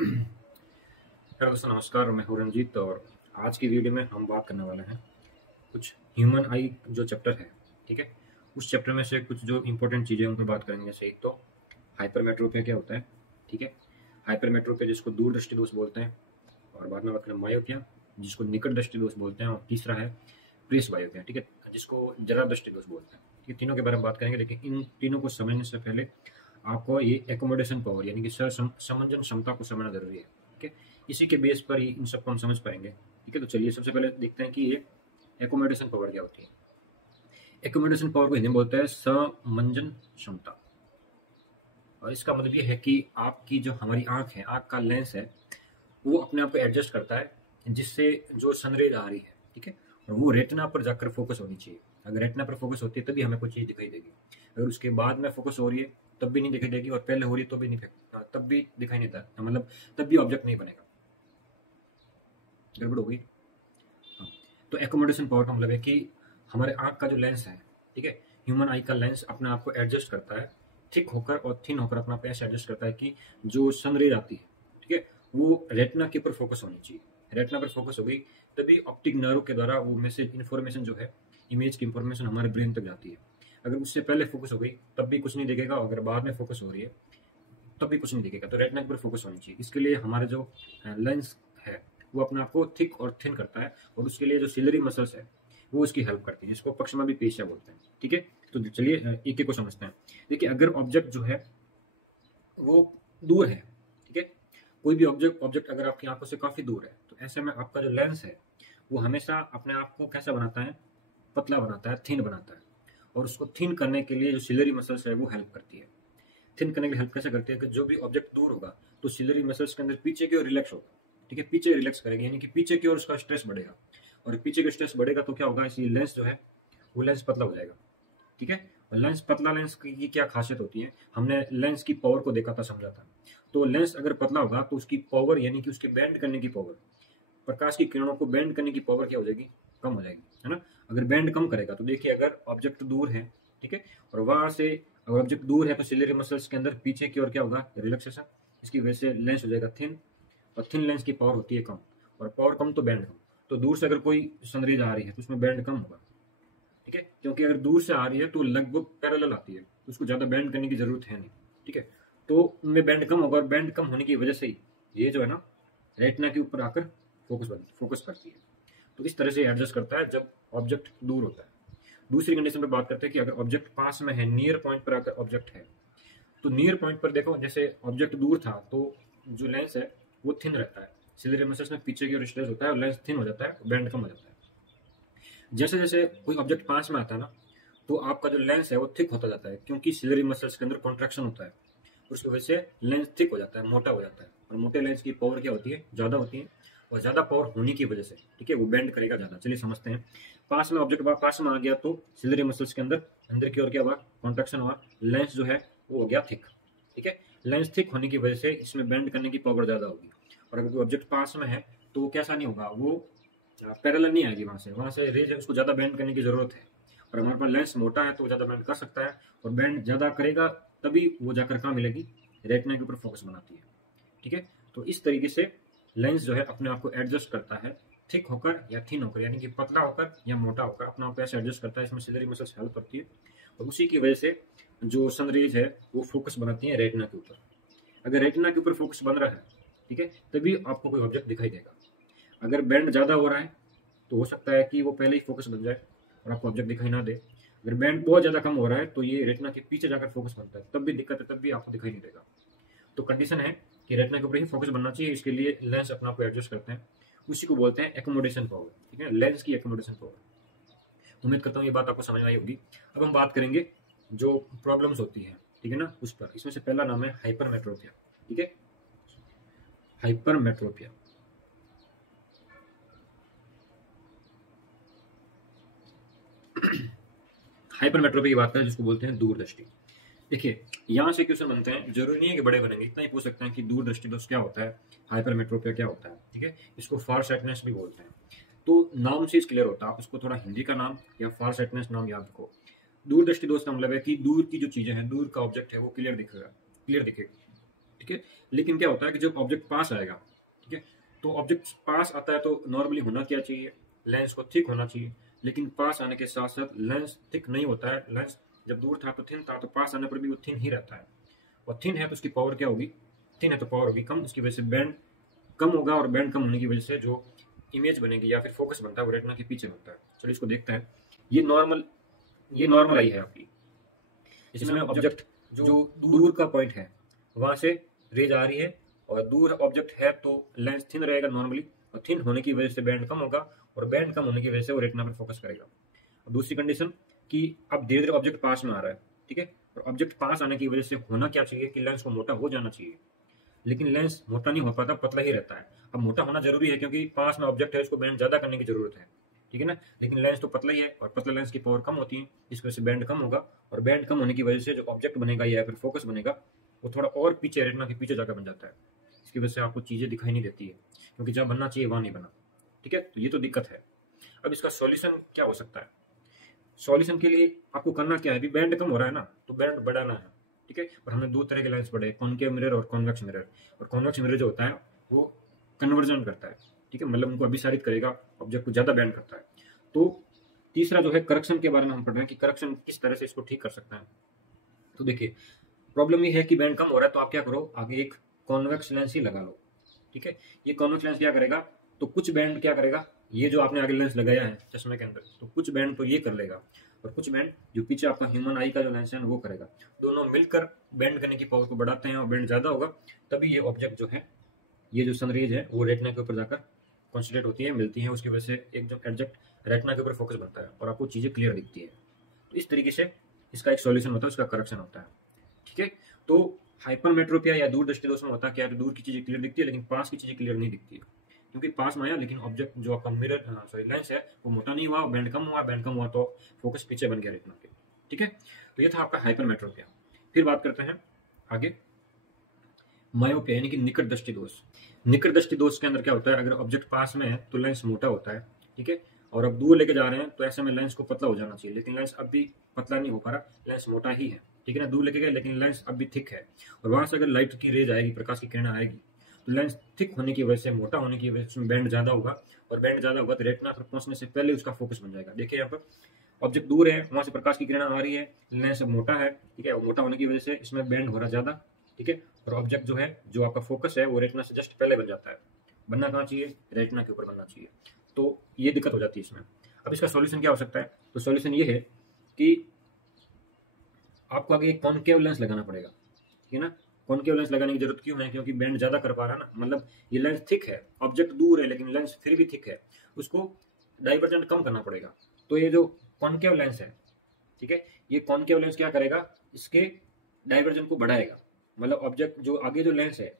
Hello दोस्तों, नमस्कार। मैं हूँ रंजीत और आज की वीडियो में हम बात करने वाले हैं कुछ ह्यूमन आई जो चैप्टर है। ठीक है, उस चैप्टर में से कुछ जो इंपॉर्टेंट चीज़ें हैं उन पर बात करेंगे। जैसे एक तो हाइपरमेट्रोपिया क्या होता है। ठीक है, हाइपरमेट्रोपिया जिसको दूरदृष्टि दोष बोलते हैं, और बाद में बात करें मायोपिया जिसको निकट दृष्टि दोष बोलते हैं, और तीसरा है प्रेस बायोपिया। ठीक है, जिसको जरा दृष्टि दोष बोलते हैं। ठीक है, तीनों के बारे में बात करेंगे, लेकिन इन तीनों को समझने से पहले आपको ये एकोमोडेशन पावर यानी कि समंजन क्षमता को समझना जरूरी है। ठीक है, इसी के बेस पर ही इन सबको हम समझ पाएंगे। ठीक है, तो चलिए सबसे पहले देखते हैं कि ये एकोमोडेशन पावर क्या होती है। एकोमोडेशन पावर को हिंदी में बोलते हैं समंजन क्षमता, और इसका मतलब ये है कि आपकी जो हमारी आंख है, आंख का लेंस है, वो अपने आप को एडजस्ट करता है जिससे जो सनरेज आ रही है। ठीक है, और वो रेटिना पर जाकर फोकस होनी चाहिए। अगर रेटिना पर फोकस होती है तभी हमें कोई चीज़ दिखाई देगी। अगर उसके बाद में फोकस हो रही है तब भी नहीं दिखाई देगी, और पहले हो रही है तो भी नहीं, तब भी दिखाई नहीं देता, मतलब तब भी ऑब्जेक्ट नहीं बनेगा। गड़बड़ हो गई। हाँ, तो एकोमोडेशन पावर का मतलब है कि हमारे आंख का जो लेंस है, ठीक है, ह्यूमन आई का लेंस अपने आप को एडजस्ट करता है, थिक होकर और थिन होकर अपना पैस एडजस्ट करता है कि जो सनरेज आती है, ठीक है, वो रेटिना के ऊपर फोकस होनी चाहिए। रेटिना पर फोकस हो गई तभी ऑप्टिक नर्व के द्वारा वो मैसेज इन्फॉर्मेशन जो है, इमेज की इंफॉर्मेशन हमारे ब्रेन तक जाती है। अगर उससे पहले फोकस हो गई तब भी कुछ नहीं दिखेगा, अगर बाद में फोकस हो रही है तब भी कुछ नहीं दिखेगा। तो रेटिना के ऊपर फोकस होनी चाहिए। इसके लिए हमारे जो लेंस है वो अपने आप को थिक और थिन करता है, और उसके लिए जो सिलरी मसल्स है वो उसकी हेल्प करती है, जिसको पक्षमा भी पेशिया बोलते हैं। ठीक है, तो चलिए एक एक को समझते हैं। देखिए, अगर ऑब्जेक्ट जो है वो दूर है, ठीक है, कोई भी ऑब्जेक्ट ऑब्जेक्ट अगर आपकी आंखों से काफी दूर है, तो ऐसे में आपका जो लेंस है वो हमेशा अपने आप को कैसा बनाता है, पतला बनाता है, थिन बनाता है। और उसको थिन करने के लिए जो सिलरी मसल्स है वो हेल्प करती है। थिन करने की हेल्प कैसे करती है कि जो भी ऑब्जेक्ट दूर होगा तो सिलरी मसल्स के अंदर पीछे की ओर रिलैक्स होगा। ठीक है, पीछे रिलैक्स करेगी, यानी कि पीछे की ओर उसका स्ट्रेस बढ़ेगा, और पीछे का स्ट्रेस बढ़ेगा तो क्या होगा, इसी लेंस जो है वो लेंस पतला हो जाएगा। ठीक है, और लेंस पतला, लेंस की क्या खासियत होती है, हमने लेंस की पावर को देखा था, समझा था। तो लेंस अगर पतला होगा तो उसकी पावर यानी कि उसके बेंड करने की पावर, प्रकाश की किरणों को बेंड करने की पावर क्या हो जाएगी, कम हो जाएगी, है ना। अगर बेंड कम करेगा तो देखिए, अगर ऑब्जेक्ट दूर है, ठीक है, और वहां से अगर ऑब्जेक्ट दूर है तो सिलेरी मसल्स के अंदर पीछे की ओर क्या होगा, रिलैक्सेशन। इसकी वजह से लेंस हो जाएगा थिन, और थिन लेंस की पावर होती है कम, और पावर कम तो बेंड कम। तो दूर से अगर कोई सनरेज आ रही है तो उसमें बेंड कम होगा। ठीक है, क्योंकि अगर दूर से आ रही है तो लगभग पैरेलल आती है, तो उसको ज्यादा बेंड करने की जरूरत है नहीं। ठीक है, तो उनमें बेंड कम होगा, और बेंड कम होने की वजह से ही ये जो है ना, रेटिना के ऊपर आकर फोकस करती है। तो इस तरह से एडजस्ट करता है जब ऑब्जेक्ट दूर होता है। दूसरी कंडीशन पे बात करते हैं कि अगर ऑब्जेक्ट पास में है, नियर पॉइंट पर आकर ऑब्जेक्ट है, तो नियर पॉइंट पर देखो, जैसे ऑब्जेक्ट दूर था तो जो लेंस है वो थिन रहता है, सिलेरी मसल्स में पीछे की ओर स्ट्रेस होता है और लेंस थिन हो जाता है, बेंड कम हो जाता है। जैसे जैसे कोई ऑब्जेक्ट पास में आता है ना, तो आपका जो लेंस है वो थिक होता जाता है, क्योंकि सिलरी मसल्स के अंदर कॉन्ट्रैक्शन होता है, उसकी वजह से लेंस थिक हो जाता है, मोटा हो जाता है। और मोटे लेंस की पावर क्या होती है, ज्यादा होती है, और ज्यादा पावर होने की वजह से, ठीक है, वो बेंड करेगा ज्यादा। चलिए समझते हैं। पास में ऑब्जेक्ट पास में आ गया तो सिलरी मसल्स के अंदर अंदर की ओर क्या हुआ, कॉन्ट्रैक्शन हुआ, लेंस जो है वो हो गया थिक। ठीक है, लेंस थिक होने की वजह से इसमें बेंड करने की पावर ज्यादा होगी। और अगर कोई ऑब्जेक्ट पास में है तो कैसा नहीं होगा, वो पैरेलल नहीं आएगी, वहां से रेज है, उसको ज्यादा बेंड करने की जरूरत है। और हमारे पास लेंस मोटा है तो ज्यादा बेंड कर सकता है, और बेंड ज्यादा करेगा तभी वो जाकर कहाँ मिलेगी, रेटिना के ऊपर फोकस बनाती है। ठीक है, तो इस तरीके से लेंस जो है अपने आप को एडजस्ट करता है, थिक होकर या थिन होकर, यानी कि पतला होकर या मोटा होकर अपने आप को ऐसे एडजस्ट करता है। इसमें सिलरी मसल्स हेल्प करती है, और उसी की वजह से जो सनरेज है वो फोकस बनाती है रेटिना के ऊपर। अगर रेटिना के ऊपर फोकस बन रहा है, ठीक है, तभी आपको कोई ऑब्जेक्ट दिखाई देगा। अगर बैंड ज्यादा हो रहा है तो हो सकता है कि वो पहले ही फोकस बन जाए और आपको ऑब्जेक्ट दिखाई ना दे। अगर बैंड बहुत ज्यादा कम हो रहा है तो ये रेटिना के पीछे जाकर फोकस बनता है, तब भी दिक्कत है, तब भी आपको दिखाई नहीं देगा। तो कंडीशन है कि रेटिना के ऊपर ही फोकस बनना चाहिए, इसके लिए लेंस अपना को एडजस्ट करते हैं, उसी को बोलते हैं एकोमोडेशन पावर। ठीक है, लेंस की एकोमोडेशन पावर। उम्मीद करता हूँ ये बात आपको समझ में आई होगी। अब हम बात करेंगे जो प्रॉब्लम्स होती है, ठीक है ना, उस पर। इसमें से पहला नाम है हाइपरमेट्रोपिया। ठीक है, हाइपरमेट्रोपिया। हाइपरमेट्रोपी की बात करें जिसको बोलते हैं दूरदृष्टि। देखिए, यहाँ से क्वेश्चन बनते हैं, जरूरी नहीं है कि बड़े बनेंगे, इतना ही पूछ सकते हैं कि दूरदृष्टि दोष क्या होता है, हाइपरमेट्रोपिया क्या होता है। ठीक है, इसको फार साइटनेस भी बोलते हैं। तो नाम से क्लियर होता है, आप इसको थोड़ा हिंदी का नाम या फार साइटनेस नाम याद रखो। दूरदृष्टि दोष का मतलब है कि दूर की जो चीजें हैं, दूर का ऑब्जेक्ट है वो क्लियर दिखेगा, क्लियर दिखेगा। ठीक है। लेकिन क्या होता है कि जब ऑब्जेक्ट पास आएगा, ठीक है, तो ऑब्जेक्ट पास आता है तो नॉर्मली होना क्या चाहिए, लेंस को थिक होना चाहिए। लेकिन पास आने के साथ साथ लेंस थिक नहीं होता है। लेंस जब दूर था तो थिन था, तो पास आने पर भी वो थिन ही रहता है। और थिन है तो उसकी पावर क्या होगी, थिन है तो पावर होगी कम, इसकी वजह से बैंड कम होगा, और बैंड कम होने की वजह से जो इमेज बनेगी या फिर फोकस बनता है वो रेटिना के पीछे बनता है। चलिए इसको देखते हैं। ये नॉर्मल आई है आपकी। इसमें ऑब्जेक्ट जो दूर का पॉइंट है वहां से रेज आ रही है, और दूर ऑब्जेक्ट है तो लेंस थिन रहेगा नॉर्मली, और थिन होने की वजह से बैंड कम होगा, और बैंड कम होने की वजह से वो रेटिना पर फोकस करेगा। और दूसरी कंडीशन कि अब धीरे धीरे ऑब्जेक्ट पास में आ रहा है, ठीक है, और ऑब्जेक्ट पास आने की वजह से होना क्या चाहिए कि लेंस को मोटा हो जाना चाहिए, लेकिन लेंस मोटा नहीं हो पाता, पतला ही रहता है। अब मोटा होना जरूरी है क्योंकि पास में ऑब्जेक्ट है, उसको बैंड ज्यादा करने की जरूरत है, ठीक है ना। लेकिन लेंस तो पतला ही है, और पतला लेंस की पावर कम होती है, इस वजह से बैंड कम होगा, और बैंड कम होने की वजह से जो ऑब्जेक्ट बनेगा या फिर फोकस बनेगा वो थोड़ा और पीछे, रेटिना के पीछे जाकर बन जाता है। इसकी वजह से आपको चीजें दिखाई नहीं देती है, क्योंकि जहाँ बनना चाहिए वहां नहीं बना, ठीक है। तो ये तो दिक्कत है। अब इसका सॉल्यूशन क्या हो सकता है? सॉल्यूशन के लिए आपको करना क्या है, अभी बैंड कम हो रहा है ना, तो बैंड बढ़ाना है, ठीक है। और हमने दो तरह के लेंस पढ़े, कॉनकेव मिरर और कॉन्वेक्स मिरर। और कॉन्वेक्स मिरर जो होता है वो कन्वर्जन करता है, ठीक है, मतलब उनको अभिसारित करेगा, ऑब्जेक्ट को ज्यादा बैंड करता है। तो तीसरा जो है करेक्शन के बारे में हम पढ़ रहे हैं कि करेक्शन किस तरह से इसको ठीक कर सकते हैं। तो देखिए, प्रॉब्लम ये है कि बैंड कम हो रहा है, तो आप क्या करो, आगे एक कॉन्वेक्स लेंस ही लगा लो, ठीक है। ये कॉन्वेक्स लेंस क्या करेगा, तो कुछ बैंड क्या करेगा, ये जो आपने आगे लेंस लगाया है चश्मे के अंदर, तो कुछ बैंड तो ये कर लेगा, और कुछ बैंड जो पीछे आपका ह्यूमन आई का जो लेंस है वो करेगा। दोनों मिलकर बैंड करने की पावर को बढ़ाते हैं, और बैंड ज्यादा होगा तभी ये ऑब्जेक्ट जो है, ये जो सनरेज है वो रेटिना के ऊपर जाकर कॉन्सेंट्रेट होती है, मिलती है, उसकी वजह से एक जो एडजेक्ट रेटिना के ऊपर फोकस बनता है, और आपको चीजें क्लियर दिखती है। तो इस तरीके से इसका एक सॉल्यूशन होता है, उसका करेक्शन होता है, ठीक है। तो हाइपरमेट्रोपिया या दूर दृष्टि दोष में होता क्या है, तो दूर की चीजें क्लियर दिखती है लेकिन पास की चीजें क्लियर नहीं दिखती है, क्योंकि पास में आया लेकिन ऑब्जेक्ट जो आपका मिरर सॉरी लेंस है वो मोटा नहीं हुआ, बैंड कम हुआ, बैंड कम हुआ तो फोकस पीछे बन गया रेटिना के, ठीक है। तो ये था आपका हाइपरमेट्रोपिया। फिर बात करते हैं आगे मायोपिया यानी कि निकट दृष्टि दोष। निकट दृष्टि दोष के अंदर क्या होता है, अगर ऑब्जेक्ट पास में है तो लेंस मोटा होता है, ठीक है, और अब दूर लेके जा रहे हैं तो ऐसे में लेंस को पतला हो जाना चाहिए, लेकिन लेंस अब भी पतला नहीं हो पा रहा, लेंस मोटा ही है, ठीक है ना। दूर लेके गए लेकिन लेंस अब भी थिक है, और वहां से अगर लाइट की रेज आएगी, प्रकाश की किरण आएगी, तो लेंस थिक होने की वजह से, मोटा होने की वजह से बैंड ज्यादा होगा, और बैंड ज्यादा होगा तो रेटिना पर पहुंचने से पहले उसका फोकस बन जाएगा। देखिए यहाँ पर ऑब्जेक्ट दूर है, वहां से प्रकाश की किरण आ रही है, लेंस मोटा है, ठीक है, और मोटा होने की वजह से इसमें बैंड हो रहा ज्यादा, ठीक है, और ऑब्जेक्ट जो है, जो आपका फोकस है वो रेटिना से जस्ट पहले बन जाता है। बनना कहाँ चाहिए, रेटिना के ऊपर बनना चाहिए। तो ये दिक्कत हो जाती है इसमें। अब इसका सॉल्यूशन क्या हो सकता है, तो सॉल्यूशन ये है कि आपको आगे एक कॉनकेव लेंस लगाना पड़ेगा, ठीक है ना। कॉनकेव लेंस लगाने की जरूरत क्यों है, क्योंकि बैंड ज्यादा कर पा रहा है ना, मतलब ये लेंस थिक है, ऑब्जेक्ट दूर है लेकिन लेंस फिर भी थिक है, उसको डाइवर्जेंट कम करना पड़ेगा। तो ये जो कॉनकेव लेंस है, ठीक है, ये कॉनकेव लेंस क्या करेगा, इसके डाइवर्जन को बढ़ाएगा, मतलब ऑब्जेक्ट जो आगे जो लेंस है,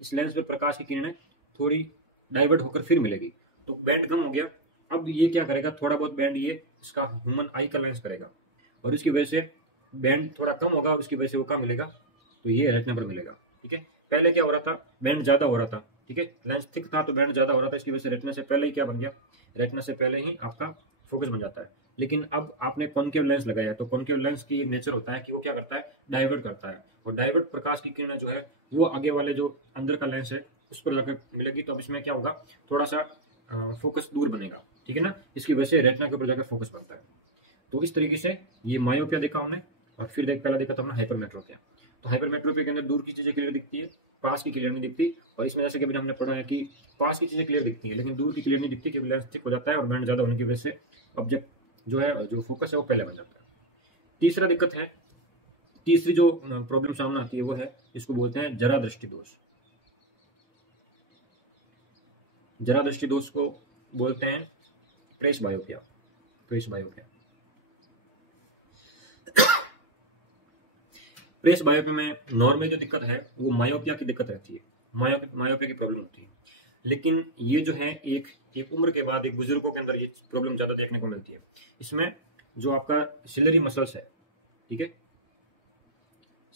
इस लेंस पे प्रकाश की किरणें थोड़ी डाइवर्ट होकर फिर मिलेगी, तो बैंड कम हो गया। अब ये क्या करेगा, थोड़ा बहुत बैंड ये इसका ह्यूमन आई का लेंस करेगा, और इसकी वजह से बैंड थोड़ा कम होगा, उसकी वजह से वो कम मिलेगा, तो ये रेटिना पर मिलेगा, ठीक है। पहले क्या हो रहा था, बैंड ज्यादा हो रहा था, ठीक है, लेंस थिक था तो बैंड ज्यादा हो रहा था, इसकी वजह से रेटिना से पहले ही क्या बन गया, रेटिना से पहले ही आपका फोकस बन जाता है। लेकिन अब आपने कॉनकेव लेंस लगाया, तो कॉनकेव लेंस की एक नेचर होता है कि वो क्या करता है, डाइवर्ट करता है, और डाइवर्ट प्रकाश की किरणें जो है वो आगे वाले जो अंदर का लेंस है उस पर जाकर मिलेगी, तो अब इसमें क्या होगा, थोड़ा सा फोकस दूर बनेगा, ठीक है ना, इसकी वजह से रेटिना के ऊपर जाकर फोकस बनता है। तो इस तरीके से ये मायोपिया देखा हमने, और फिर पहला देखा था हमने हाइपरमेट्रोपिया। तो हाइपरमेट्रोपिया के अंदर दूर की चीजें क्लियर दिखती है, पास की क्लियर नहीं दिखती, और इसमें जैसे कि अभी हमने पढ़ा है कि पास की चीजें क्लियर दिखती है लेकिन दूर की क्लियर नहीं दिखती, क्योंकि लेंस थिक हो जाता है और बैंड ज्यादा होने की वजह से ऑब्जेक्ट जो है, जो फोकस है वो पहले बन जाता है। तीसरा दिक्कत है, तीसरी जो प्रॉब्लम सामने आती है वो है, इसको बोलते हैं जरा दृष्टि दोष। जरा दृष्टि दोष को बोलते हैं प्रेस बायोपिया, प्रेस बायोपिया। प्रेस बायोपिया में नॉर्मल जो दिक्कत है वो मायोपिया की दिक्कत रहती है, मायोपिया की प्रॉब्लम होती है, लेकिन ये जो है एक उम्र के बाद, एक बुजुर्गों के अंदर ये प्रॉब्लम ज्यादा देखने को मिलती है। इसमें जो आपका सिलरी मसल्स है, ठीक है,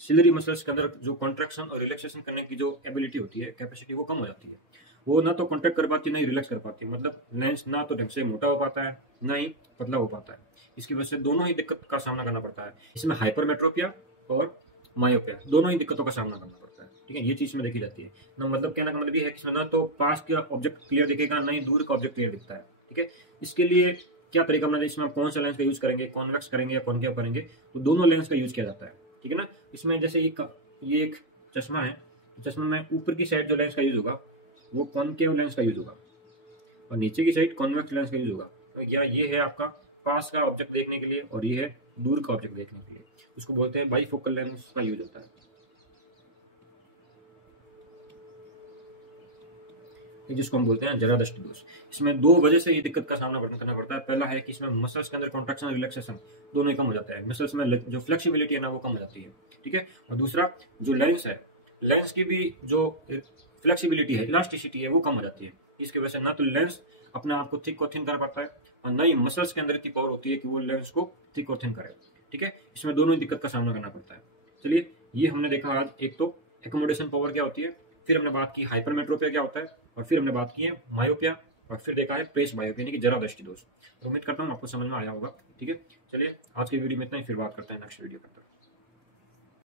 सिलरी मसल्स के अंदर जो कॉन्ट्रैक्शन और रिलैक्सेशन करने की जो एबिलिटी होती है, कैपेसिटी, वो कम हो जाती है। वो ना तो कॉन्ट्रैक्ट कर पाती है, ना ही रिलैक्स कर पाती है, मतलब लेंस ना तो ढंग से मोटा हो पाता है, ना ही पतला हो पाता है। इसकी वजह से दोनों ही दिक्कत का सामना करना पड़ता है। इसमें हाइपरमेट्रोपिया और मायोपिया दोनों ही दिक्कतों का सामना करना पड़ता है। ठीक है, ये चीज में देखी जाती है ना। मतलब कहने का मतलब ये है कि इसमें ना तो पास का ऑब्जेक्ट क्लियर दिखेगा, ना ही दूर का ऑब्जेक्ट क्लियर दिखता है। ठीक है, इसके लिए क्या तरीका अपना, इसमें आप कौन सा लेंस का यूज करेंगे, कॉन्वेक्स करेंगे या कॉनकेव करेंगे, तो दोनों लेंस का यूज किया जाता है। ठीक है ना, इसमें जैसे ये एक चश्मा है, चश्मा में ऊपर की साइड जो लेंस का यूज होगा वो कॉनकेव लेंस का यूज होगा, और नीचे की साइड कॉन्वेक्स लेंस का यूज होगा। तो या ये है आपका पास का ऑब्जेक्ट देखने के लिए, और ये है दूर का ऑब्जेक्ट देखने के लिए। उसको बोलते हैं बाईफोकल लेंस का यूज होता है, जिसको हम बोलते हैं जरा दृष्टि दोष। इसमें दो वजह से ये दिक्कत का सामना करना पड़ता है। पहला है कि इसमें मसल्स के अंदर कॉन्ट्रैक्शन और रिलैक्सेशन दोनों ही कम हो जाता है, मसल्स में जो फ्लेक्सिबिलिटी है ना वो कम हो जाती है। ठीक है, और दूसरा जो लेंस है, लेंस की भी जो फ्लेक्सिबिलिटी है, इलास्टिसिटी है, वो कम हो जाती है। इसकी वजह से ना तो लेंस अपने आप को थिक और थिन कर पाता है, और ना ही मसल्स के अंदर इतनी पावर होती है कि वो लेंस को थिक और थिन करे। ठीक है, इसमें दोनों ही दिक्कत का सामना करना पड़ता है। चलिए, ये हमने देखा आज, एक तो एकोमोडेशन पावर क्या होती है, फिर हमने बात की हाइपरमेट्रोपिया क्या होता है, और फिर हमने बात की है मायोपिया, और फिर देखा है प्रेस मायोपिया यानी कि जरा दृष्टि दोष। तो उम्मीद करता हूँ आपको समझ में आया होगा। ठीक है, चलिए आज की वीडियो में इतना ही, फिर बात करते हैं नेक्स्ट वीडियो पर।